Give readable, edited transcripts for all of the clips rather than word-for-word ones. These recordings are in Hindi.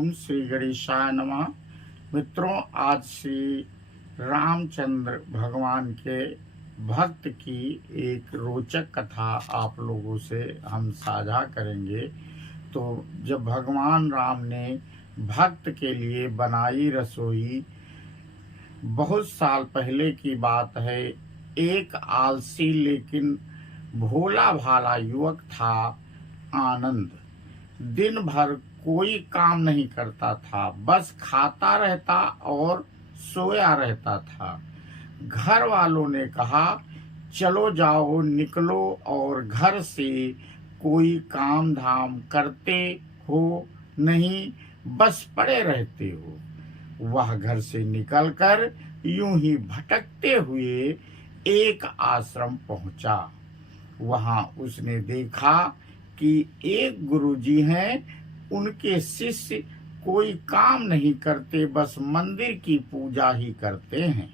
ओम श्री गणेशाय नमः। मित्रों, आज श्री रामचंद्र भगवान के भक्त की एक रोचक कथा आप लोगों से हम साझा करेंगे। तो जब भगवान राम ने भक्त के लिए बनाई रसोई, बहुत साल पहले की बात है, एक आलसी लेकिन भोला भाला युवक था आनंद। दिन भर कोई काम नहीं करता था, बस खाता रहता और सोया रहता था। घर वालों ने कहा, चलो जाओ, निकलो और घर से कोई काम धाम करते हो नहीं, बस पड़े रहते हो। वह घर से निकलकर यूं ही भटकते हुए एक आश्रम पहुंचा। वहां उसने देखा कि एक गुरुजी हैं, उनके शिष्य कोई काम नहीं करते, बस मंदिर की पूजा ही करते हैं।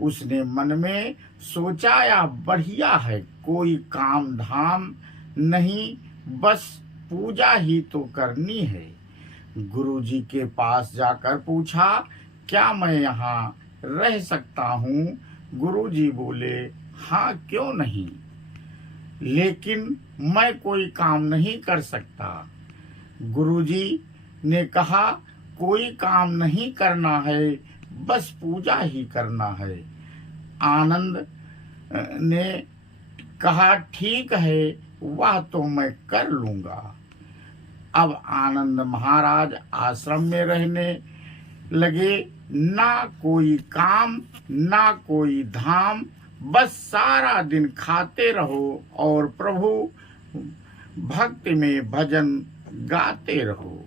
उसने मन में सोचा, या बढ़िया है, कोई काम धाम नहीं, बस पूजा ही तो करनी है। गुरुजी के पास जाकर पूछा, क्या मैं यहाँ रह सकता हूँ? गुरुजी बोले, हाँ, क्यों नहीं, लेकिन मैं कोई काम नहीं कर सकता। गुरुजी ने कहा, कोई काम नहीं करना है, बस पूजा ही करना है। आनंद ने कहा, ठीक है, वह तो मैं कर लूंगा। अब आनंद महाराज आश्रम में रहने लगे। ना कोई काम, ना कोई धाम, बस सारा दिन खाते रहो और प्रभु भक्ति में भजन गाते रहो।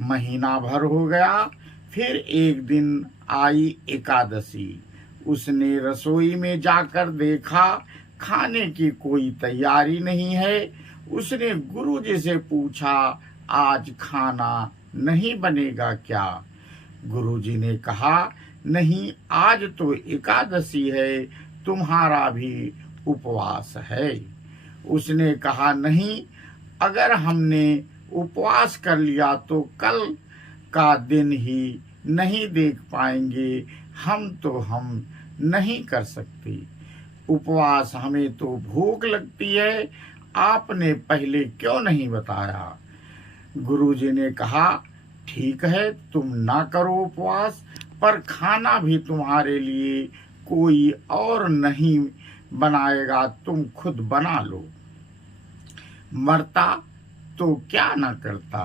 महीना भर हो गया। फिर एक दिन आई एकादशी। उसने रसोई में जाकर देखा, खाने की कोई तैयारी नहीं है। उसने गुरुजी से पूछा, आज खाना नहीं बनेगा क्या? गुरुजी ने कहा, नहीं, आज तो एकादशी है, तुम्हारा भी उपवास है। उसने कहा, नहीं, अगर हमने उपवास कर लिया तो कल का दिन ही नहीं देख पाएंगे, हम नहीं कर सकते। उपवास हमें तो भूख लगती है, आपने पहले क्यों नहीं बताया? गुरुजी ने कहा, ठीक है, तुम ना करो उपवास, पर खाना भी तुम्हारे लिए कोई और नहीं बनाएगा, तुम खुद बना लो। मरता तो क्या न करता।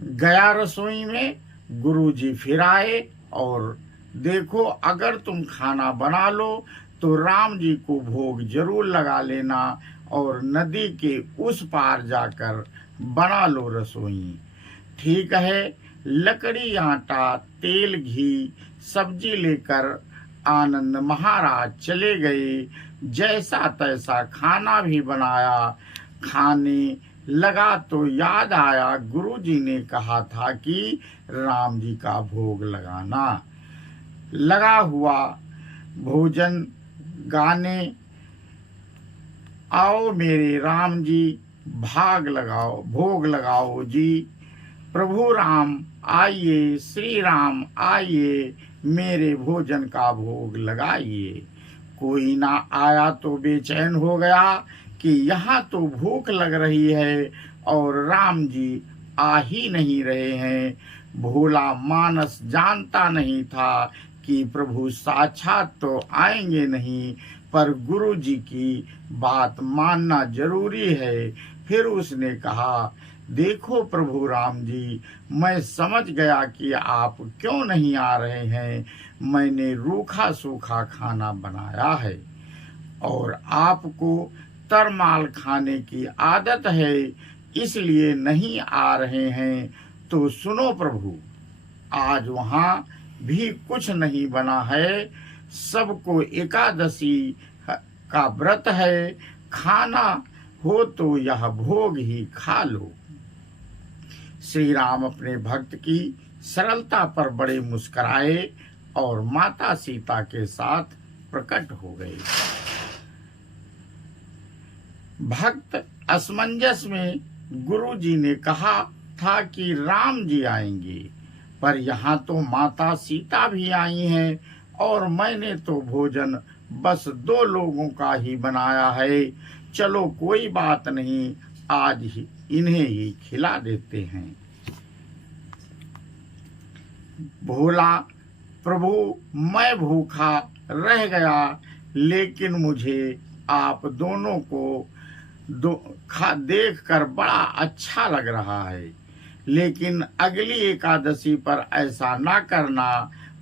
गया रसोई में। गुरुजी फिर आए और देखो, अगर तुम खाना बना लो तो राम जी को भोग जरूर लगा लेना और नदी के उस पार जाकर बना लो रसोई। ठीक है। लकड़ी, आटा, तेल, घी, सब्जी लेकर आनंद महाराज चले गए। जैसा तैसा खाना भी बनाया। खाने लगा तो याद आया, गुरुजी ने कहा था कि राम जी का भोग लगाना। लगा हुआ भोजन गाने, आओ मेरे राम जी, भाग लगाओ, भोग लगाओ जी। प्रभु राम आइए, श्री राम आइए, मेरे भोजन का भोग लगाइए। कोई ना आया तो बेचैन हो गया कि यहाँ तो भूख लग रही है और राम जी आ ही नहीं रहे हैं। भोला मानस जानता नहीं था कि प्रभु साक्षात तो आएंगे नहीं, पर गुरु जी की बात मानना जरूरी है। फिर उसने कहा, देखो प्रभु राम जी, मैं समझ गया कि आप क्यों नहीं आ रहे हैं। मैंने रूखा सूखा खाना बनाया है और आपको तरमाल खाने की आदत है, इसलिए नहीं आ रहे हैं। तो सुनो प्रभु, आज वहाँ भी कुछ नहीं बना है, सबको एकादशी का व्रत है, खाना हो तो यह भोग ही खा लो। श्री राम अपने भक्त की सरलता पर बड़े मुस्कुराए और माता सीता के साथ प्रकट हो गए। भक्त असमंजस में गुरुजी ने कहा, था कि राम जी आएंगे, पर यहाँ तो माता सीता भी आई हैं और मैंने तो भोजन बस 2 लोगों का ही बनाया है। चलो कोई बात नहीं, आज ही इन्हें ही खिला देते हैं। भोला, प्रभु मैं भूखा रह गया, लेकिन मुझे आप दोनों को देख कर बड़ा अच्छा लग रहा है, लेकिन अगली एकादशी पर ऐसा ना करना।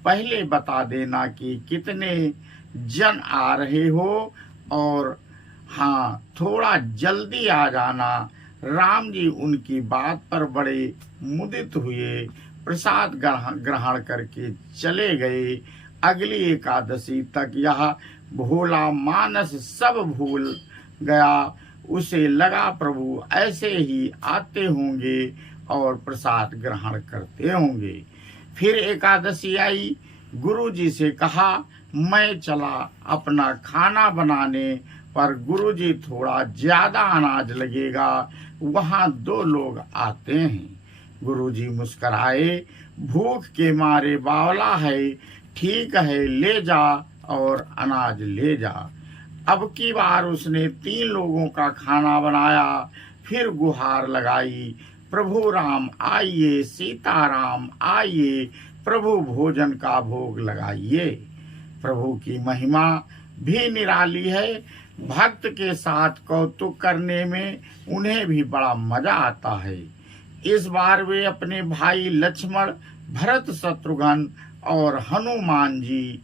पहले बता देना कि कितने जन आ रहे हो, और हाँ, थोड़ा जल्दी आ जाना। राम जी उनकी बात पर बड़े मुदित हुए, प्रसाद ग्रहण करके चले गए। अगली एकादशी तक यह भोला मानस सब भूल गया। उसे लगा प्रभु ऐसे ही आते होंगे और प्रसाद ग्रहण करते होंगे। फिर एकादशी आई। गुरु जी से कहा, मैं चला अपना खाना बनाने, पर गुरु जी थोड़ा ज्यादा अनाज लगेगा, वहाँ 2 लोग आते हैं। गुरु जी मुस्कराए, भूख के मारे बावला है, ठीक है ले जा और अनाज ले जा। अब की बार उसने 3 लोगों का खाना बनाया, फिर गुहार लगाई, प्रभु राम आइए, सीताराम आइए, प्रभु भोजन का भोग लगाइए। प्रभु की महिमा भी निराली है। भक्त के साथ कौतुक करने में उन्हें भी बड़ा मजा आता है। इस बार वे अपने भाई लक्ष्मण, भरत, शत्रुघ्न और हनुमान जी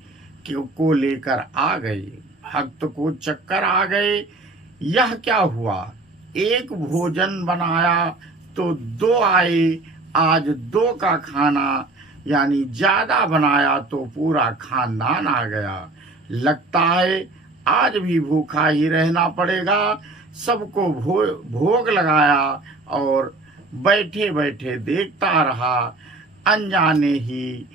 को लेकर आ गए। भक्त को चक्कर आ गए। यह क्या हुआ? एक भोजन बनाया तो 2 आए। आज 2 का खाना यानी ज्यादा बनाया तो पूरा खानदान आ गया। लगता है आज भी भूखा ही रहना पड़ेगा। सबको भोग लगाया और बैठे बैठे देखता रहा। अनजाने ही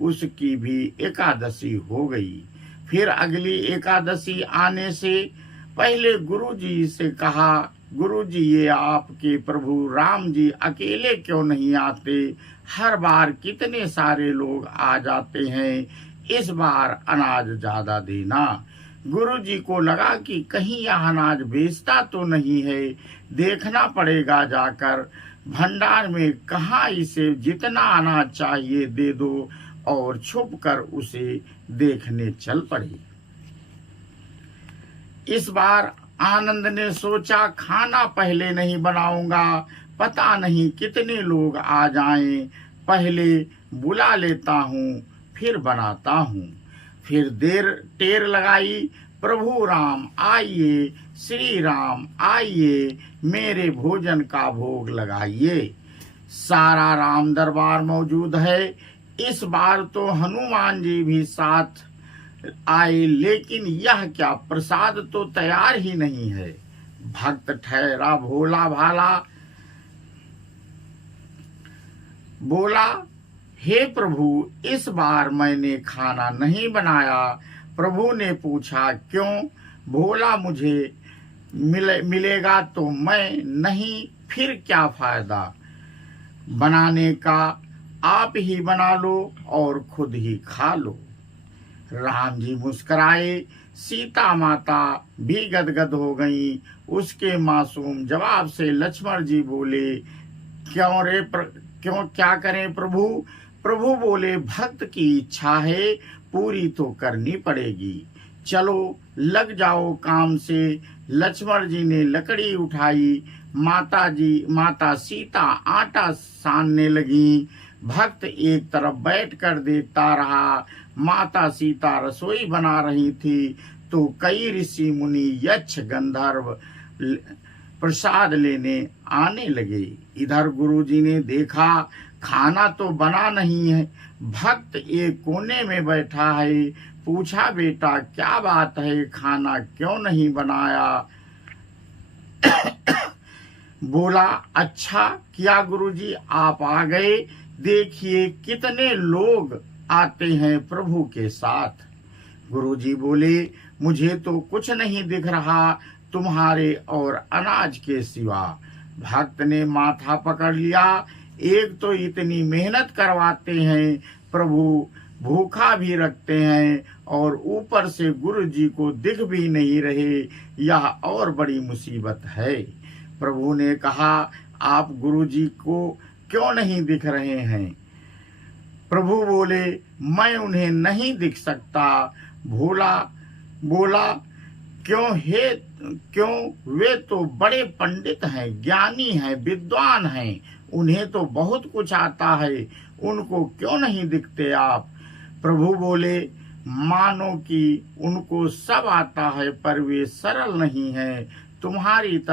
उसकी भी एकादशी हो गई। फिर अगली एकादशी आने से पहले गुरुजी से कहा, गुरुजी ये आपके प्रभु राम जी अकेले क्यों नहीं आते? हर बार कितने सारे लोग आ जाते हैं, इस बार अनाज ज्यादा देना। गुरुजी को लगा कि कहीं यह अनाज बेचता तो नहीं है, देखना पड़ेगा जाकर। भंडार में कहाँ इसे जितना अनाज चाहिए दे दो, और छुप कर उसे देखने चल पड़े। इस बार आनंद ने सोचा, खाना पहले नहीं बनाऊंगा, पता नहीं कितने लोग आ जाएं, पहले बुला लेता हूँ फिर बनाता हूँ। फिर टेर लगाई, प्रभु राम आइए, श्री राम आइए, मेरे भोजन का भोग लगाइए। सारा राम दरबार मौजूद है। इस बार तो हनुमान जी भी साथ आए, लेकिन यह क्या, प्रसाद तो तैयार ही नहीं है। भक्त ठहरा भोला भाला, बोला, हे प्रभु इस बार मैंने खाना नहीं बनाया। प्रभु ने पूछा, क्यों? भोला, मुझे मिलेगा तो मैं नहीं, फिर क्या फायदा बनाने का, आप ही बना लो और खुद ही खा लो। राम जी मुस्कुराए। सीता माता भी गदगद हो गई। उसके मासूम जवाब से लक्ष्मण जी बोले, क्यों क्या करें प्रभु? प्रभु बोले, भक्त की इच्छा है, पूरी तो करनी पड़ेगी। चलो लग जाओ काम से। लक्ष्मण जी ने लकड़ी उठाई। माता सीता आटा सानने लगी। भक्त एक तरफ बैठकर देखता रहा। माता सीता रसोई बना रही थी तो कई ऋषि मुनि, यक्ष, गंधर्व प्रसाद लेने आने लगे। इधर गुरुजी ने देखा खाना तो बना नहीं है, भक्त एक कोने में बैठा है। पूछा, बेटा क्या बात है, खाना क्यों नहीं बनाया? बोला, अच्छा किया गुरुजी आप आ गए, देखिए कितने लोग आते हैं प्रभु के साथ। गुरुजी बोले, मुझे तो कुछ नहीं दिख रहा तुम्हारे और अनाज के सिवा। भक्त ने माथा पकड़ लिया, एक तो इतनी मेहनत करवाते हैं, प्रभु भूखा भी रखते हैं और ऊपर से गुरु जी को दिख भी नहीं रहे, यह और बड़ी मुसीबत है। प्रभु ने कहा, आप गुरु जी को क्यों नहीं दिख रहे हैं? प्रभु बोले, मैं उन्हें नहीं दिख सकता। भोला बोला, क्यों? वे तो बड़े पंडित हैं, ज्ञानी हैं, विद्वान हैं, उन्हें तो बहुत कुछ आता है, उनको क्यों नहीं दिखते आप? प्रभु बोले, मानो कि उनको सब आता है, पर वे सरल नहीं हैं, तुम्हारी